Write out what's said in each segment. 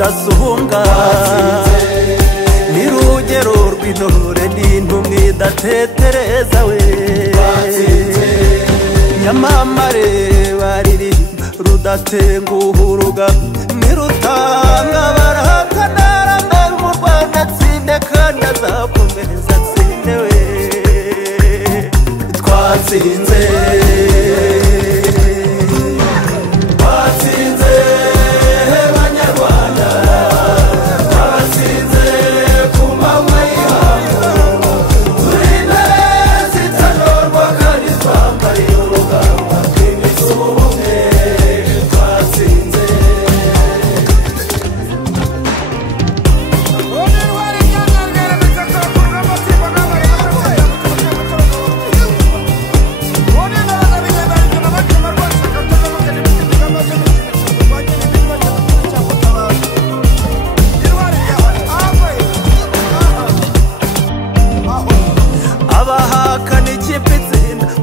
Dasuhunga nirugero rw'intore n'intumwe datetereza we nyamamare baririmba rudatenguhuruga nirutanga barahakanara mbere mu Rwanda tsinde kandi azakomeza tsinde we twatsinze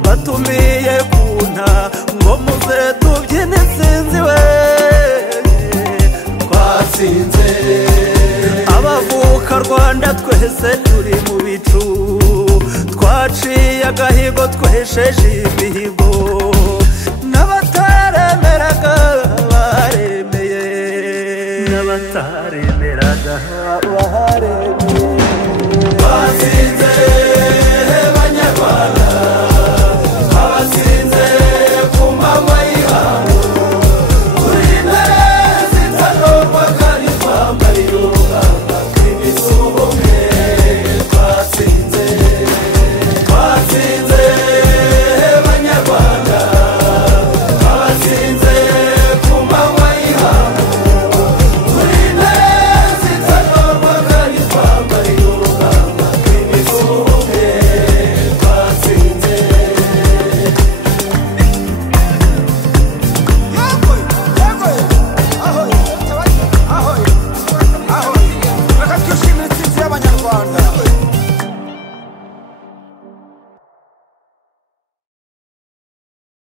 batumiye kunta ngo muze tubyine sinzi we twatsinze abavuka Rwanda twese turi mu bicu twaciye agahigo twesheje imihigo n'abataremeraga baremeye n'abataremeraga baremeye